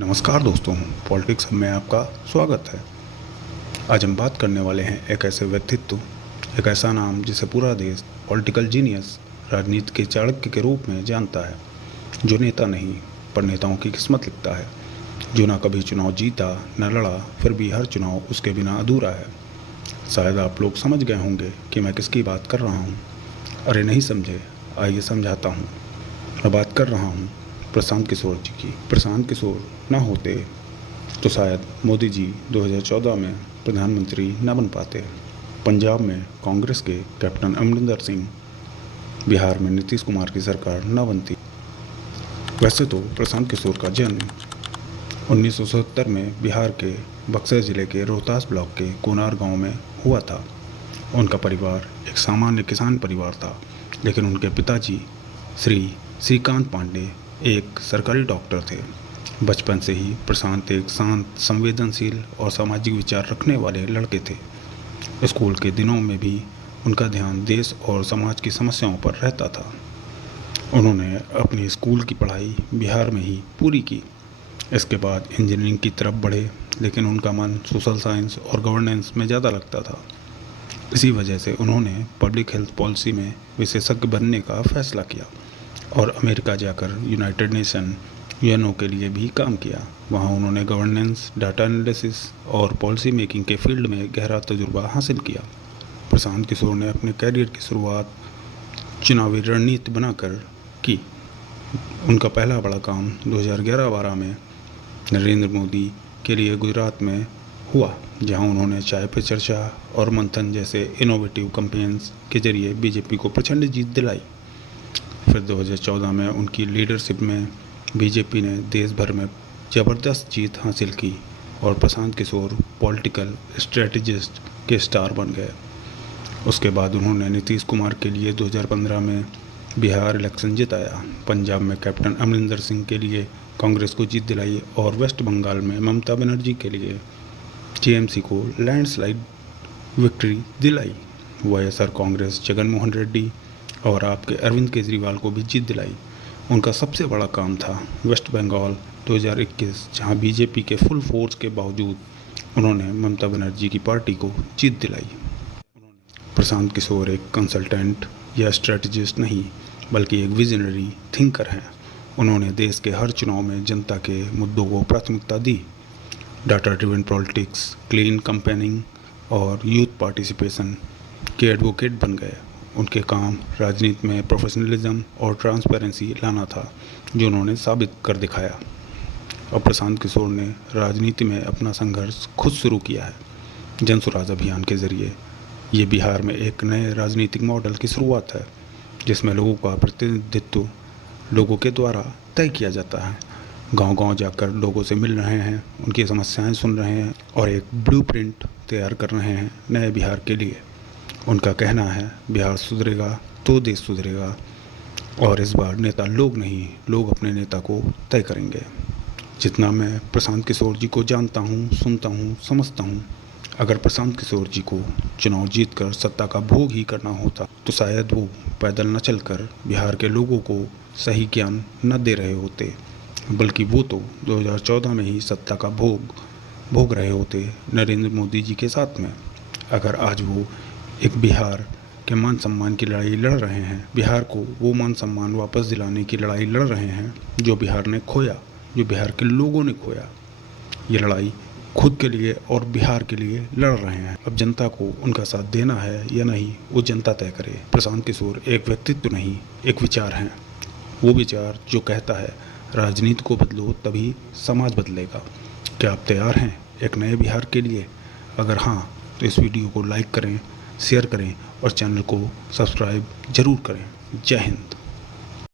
नमस्कार दोस्तों, पॉलिटिक्स में आपका स्वागत है। आज हम बात करने वाले हैं एक ऐसे व्यक्तित्व, एक ऐसा नाम जिसे पूरा देश पॉलिटिकल जीनियस, राजनीति के चाणक्य के रूप में जानता है, जो नेता नहीं पर नेताओं की किस्मत लिखता है, जो ना कभी चुनाव जीता न लड़ा, फिर भी हर चुनाव उसके बिना अधूरा है। शायद आप लोग समझ गए होंगे कि मैं किसकी बात कर रहा हूँ। अरे नहीं समझे, आइए समझाता हूँ। मैं बात कर रहा हूँ प्रशांत किशोर जी की। प्रशांत किशोर ना होते तो शायद मोदी जी 2014 में प्रधानमंत्री न बन पाते, पंजाब में कांग्रेस के कैप्टन अमरिंदर सिंह, बिहार में नीतीश कुमार की सरकार न बनती। वैसे तो प्रशांत किशोर का जन्म 1970 में बिहार के बक्सर जिले के रोहतास ब्लॉक के कोनार गांव में हुआ था। उनका परिवार एक सामान्य किसान परिवार था, लेकिन उनके पिताजी श्री श्रीकांत पांडे एक सरकारी डॉक्टर थे। बचपन से ही प्रशांत एक शांत, संवेदनशील और सामाजिक विचार रखने वाले लड़के थे। स्कूल के दिनों में भी उनका ध्यान देश और समाज की समस्याओं पर रहता था। उन्होंने अपनी स्कूल की पढ़ाई बिहार में ही पूरी की। इसके बाद इंजीनियरिंग की तरफ बढ़े, लेकिन उनका मन सोशल साइंस और गवर्नेंस में ज़्यादा लगता था। इसी वजह से उन्होंने पब्लिक हेल्थ पॉलिसी में विशेषज्ञ बनने का फैसला किया और अमेरिका जाकर यूनाइटेड नेशन यूएनओ के लिए भी काम किया। वहाँ उन्होंने गवर्नेंस, डाटा एनालिसिस और पॉलिसी मेकिंग के फील्ड में गहरा तजुर्बा हासिल किया। प्रशांत किशोर ने अपने कैरियर की शुरुआत चुनावी रणनीति बनाकर की। उनका पहला बड़ा काम 2011-12 में नरेंद्र मोदी के लिए गुजरात में हुआ, जहां उन्होंने चाय पे चर्चा और मंथन जैसे इनोवेटिव कैंपेन्स के जरिए बीजेपी को प्रचंड जीत दिलाई। फिर 2014 में उनकी लीडरशिप में बीजेपी ने देश भर में ज़बरदस्त जीत हासिल की और प्रशांत किशोर पॉलिटिकल स्ट्रेटजिस्ट के स्टार बन गए। उसके बाद उन्होंने नीतीश कुमार के लिए 2015 में बिहार इलेक्शन जिताया, पंजाब में कैप्टन अमरिंदर सिंह के लिए कांग्रेस को जीत दिलाई और वेस्ट बंगाल में ममता बनर्जी के लिए टीएमसी को लैंडस्लाइड विक्ट्री दिलाई। वाईएसआर कांग्रेस जगनमोहन रेड्डी और आपके अरविंद केजरीवाल को भी जीत दिलाई। उनका सबसे बड़ा काम था वेस्ट बंगाल 2021, जहां बीजेपी के फुल फोर्स के बावजूद उन्होंने ममता बनर्जी की पार्टी को जीत दिलाई। प्रशांत किशोर एक कंसल्टेंट या स्ट्रेटजिस्ट नहीं, बल्कि एक विजनरी थिंकर हैं। उन्होंने देश के हर चुनाव में जनता के मुद्दों को प्राथमिकता दी। Data driven politics, clean campaigning और यूथ पार्टिसिपेशन के एडवोकेट बन गए। उनके काम राजनीति में प्रोफेशनलिज्म और ट्रांसपेरेंसी लाना था, जो उन्होंने साबित कर दिखाया। और प्रशांत किशोर ने राजनीति में अपना संघर्ष खुद शुरू किया है। जन स्वराज अभियान के जरिए ये बिहार में एक नए राजनीतिक मॉडल की शुरुआत है, जिसमें लोगों का प्रतिनिधित्व लोगों के द्वारा तय किया जाता है। गांव-गांव जाकर लोगों से मिल रहे हैं, उनकी समस्याएं सुन रहे हैं और एक ब्लूप्रिंट तैयार कर रहे हैं नए बिहार के लिए। उनका कहना है, बिहार सुधरेगा तो देश सुधरेगा, और इस बार नेता लोग नहीं, लोग अपने नेता को तय करेंगे। जितना मैं प्रशांत किशोर जी को जानता हूँ, सुनता हूँ, समझता हूँ, अगर प्रशांत किशोर जी को चुनाव जीतकर सत्ता का भोग ही करना होता तो शायद वो पैदल न चलकर बिहार के लोगों को सही ज्ञान न दे रहे होते, बल्कि वो तो 2014 में ही सत्ता का भोग रहे होते नरेंद्र मोदी जी के साथ में। अगर आज वो एक बिहार के मान सम्मान की लड़ाई लड़ रहे हैं, बिहार को वो मान सम्मान वापस दिलाने की लड़ाई लड़ रहे हैं जो बिहार ने खोया, जो बिहार के लोगों ने खोया। ये लड़ाई खुद के लिए और बिहार के लिए लड़ रहे हैं। अब जनता को उनका साथ देना है या नहीं, वो जनता तय करे। प्रशांत किशोर एक व्यक्तित्व नहीं, एक विचार हैं। वो विचार जो कहता है राजनीति को बदलो तभी समाज बदलेगा। क्या आप तैयार हैं एक नए बिहार के लिए? अगर हाँ, तो इस वीडियो को लाइक करें, शेयर करें और चैनल को सब्सक्राइब जरूर करें। जय हिंद।